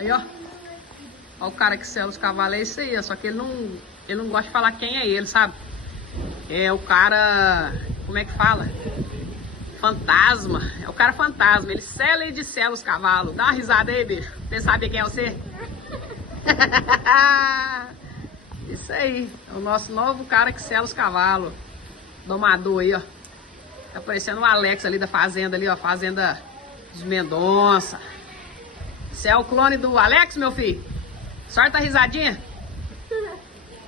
Aí, ó. Ó o cara que sela os cavalos, é isso aí, ó. Só que ele não gosta de falar quem é ele, sabe? É o cara... Como é que fala? Fantasma. É o cara fantasma. Ele sela e dessela os cavalos. Dá uma risada aí, bicho. Você sabe quem é você? Isso aí. É o nosso novo cara que sela os cavalos. Domador aí, ó. Tá parecendo o Alex ali da fazenda ali, ó. Fazenda dos Mendonça. Você é o clone do Alex, meu filho? Sorta a risadinha.